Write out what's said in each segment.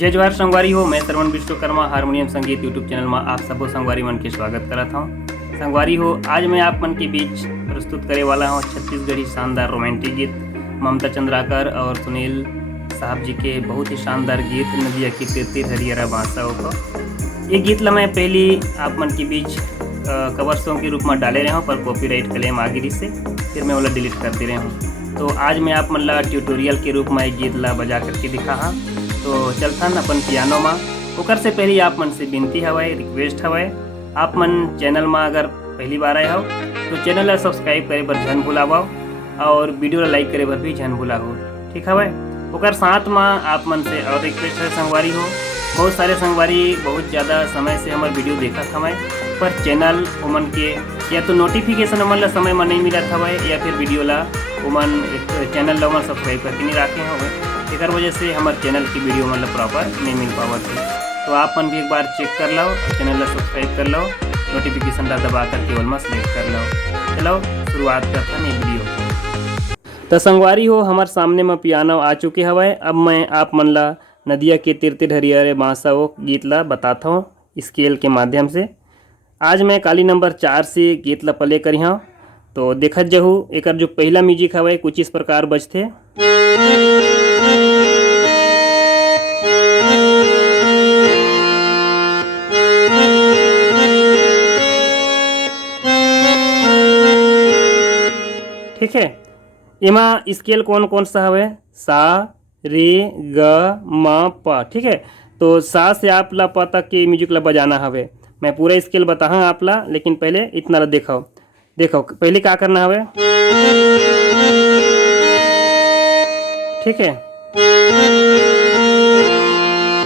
जय जवाहर संगवारी हो। मैं श्रवण विश्वकर्मा हारमोनियम संगीत यूट्यूब चैनल में आप सबको संगवारी मन के स्वागत करता हूँ। संगवारी हो, आज मैं आप मन के बीच प्रस्तुत करे वाला हूँ छत्तीसगढ़ी शानदार रोमांटिक गीत ममता चंद्राकर और सुनील साहब जी के बहुत ही शानदार गीत नदिया की तीर हरियरा बांसाओं को। ये गीत ला मैं पहली आप मन के बीच कवर सॉन्ग के रूप में डाले रहे हूँ, पर कॉपीराइट क्लेम आ गिरी से फिर मैं वाला डिलीट कर दे रहे हूँ। तो आज मैं आप मन ला ट्यूटोरियल के रूप में ये गीत ला बजा करके दिखा हाँ। तो चलथन अपन पियानो में ओकर से पहले आप मन से विनती हवय, रिक्वेस्ट हवय, आप मन चैनल में अगर पहली बार आए हो तो चैनल ला सब्सक्राइब करे बर झन भुलाओ और वीडियो ला लाइक करे बर भी झन भुलाओ, ठीक हवय। ओकर साथ में आप मन से और रिक्वेस्ट है संगवारी हो, बहुत सारे संगवारी बहुत ज़्यादा समय से हमारे वीडियो देखत हवय, पर चैनल उमन के या तो नोटिफिकेशन उमन ला समय में नहीं मिलत हवय या फिर वीडियो ला उमन चैनल ला उमन सब्सक्राइब करके नहीं रखे हवय। एक वजह से हमारे चैनल की वीडियो मतलब प्रॉपर नहीं मिल पावत है। तो आप मन भी एक बार चेक कर लो, चैनल ला सब्सक्राइब कर लो, नोटिफिकेशन ला दबा कर केवल में सेलेक्ट कर लो। चलो शुरुआत करता नहीं वीडियो। तो संगवारी हो, हमारे सामने में पियानो आ चुके हवय। अब मैं आप मन ला नदिया के तीर तीर हरियरे बांसाओं गीत ला बताता हूँ स्केल के माध्यम से। आज मैं काली नंबर 4 से गीत ला प्ले करी हाँ। तो देखत जहू एक जो पहला म्यूजिक हवय कुछ इस प्रकार बजते। ठीक है, इमा स्केल कौन कौन सा हवे? सा, रे, ग, म, प। ठीक है, तो सा से आप ला प तक के म्यूजिक ला बजाना हवे। मैं पूरा स्केल बताहा आप ला, लेकिन पहले इतना ला देखो। देखो पहले क्या करना हवे। ठीक है,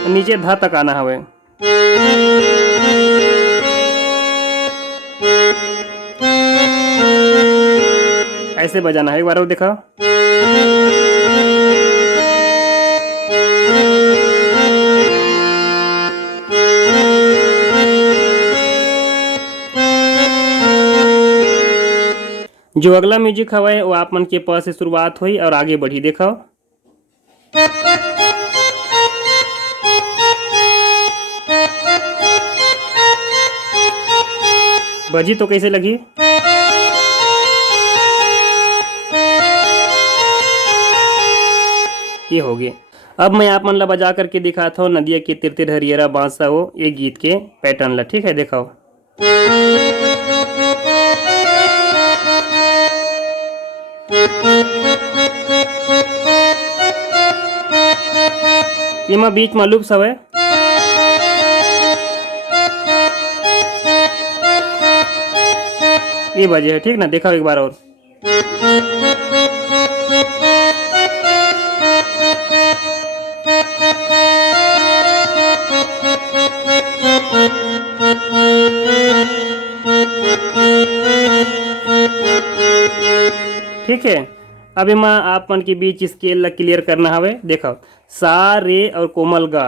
नीचे ध तक आना हवे। ऐसे बजाना है, एक बार और देखो। जो अगला म्यूजिक हवा वो आप मन के प से शुरुआत हुई और आगे बढ़ी। देखो बजी तो कैसे लगी? ये हो गए। अब मैं आप मन ला बजा करके दिखाता हूँ नदिया के तीर तीर हरियरा बांसाओं ये गीत के पैटर्न ला। ठीक है, देखो ये बीच में लूप्स हवे। ये बजे है, ठीक ना? देखो एक बार और। ठीक है, अब इमा आप मन के बीच स्केल ला क्लियर करना हवे। देखो सा, रे और कोमल गा।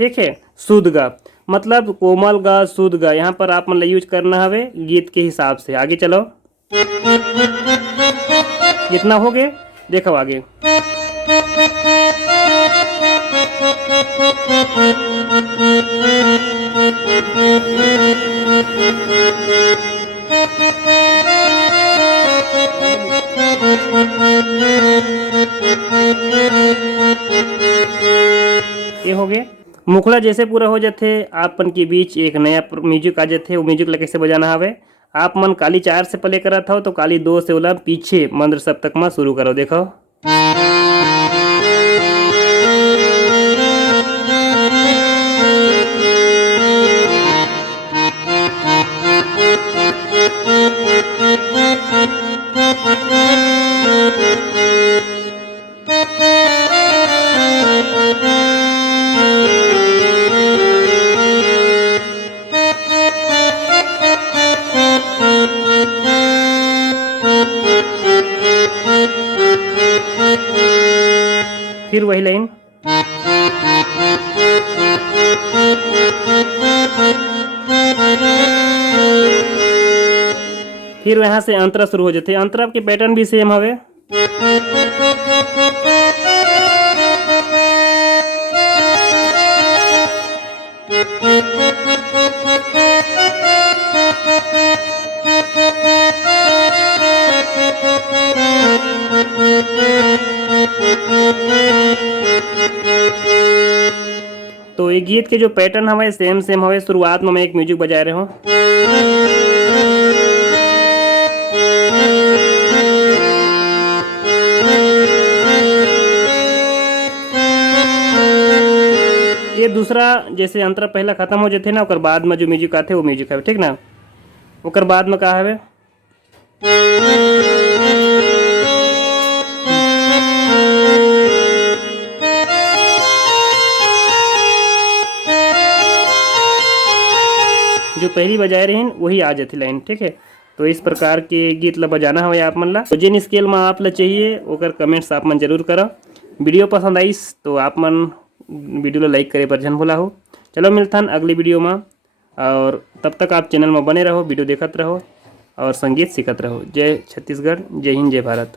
ठीक है, शुद्ध गा मतलब कोमल गा शुद्ध गा, यहाँ पर आप मन ला यूज करना हवे गीत के हिसाब से। आगे चलो, कितना हो गए देखो आगे। ये हो गए। मुखला जैसे पूरा हो जाते आपन के बीच एक नया म्यूजिक आ जाते। वो म्यूजिक ला कैसे बजाना हवे? आप मन काली 4 से प्ले करा था तो काली 2 से बोला पीछे मंद्र सप्तक में शुरू करो। देखो फिर वही लाइन। फिर यहाँ से अंतरा शुरू हो जाते। अंतरा के पैटर्न भी सेम हवे। तो ये गीत के जो पैटर्न हवे सेम सेम हवे। शुरुआत में मैं एक म्यूजिक बजा रहे हूँ। ये दूसरा जैसे अंतरा पहला खत्म हो जाते ना, ओकर बाद में जो म्यूजिक आते वो म्यूजिक है, ठीक ना। ओकर बाद में का है, जो पहली बजाए रही वही आ जाती लाइन, ठीक है। तो इस प्रकार के गीत ला बजाना है आप मन ला। तो जिन स्केल में आप ला चाहिए ओकर कमेंट्स आप मन जरूर करो। वीडियो पसंद आईस तो आप मन वीडियो ला लाइक करे पर जन भूला हो। चलो मिलथन अगली वीडियो में, और तब तक आप चैनल में बने रहो, वीडियो देखते रहो और संगीत सीखते रहो। जय छत्तीसगढ़, जय हिंद, जय भारत।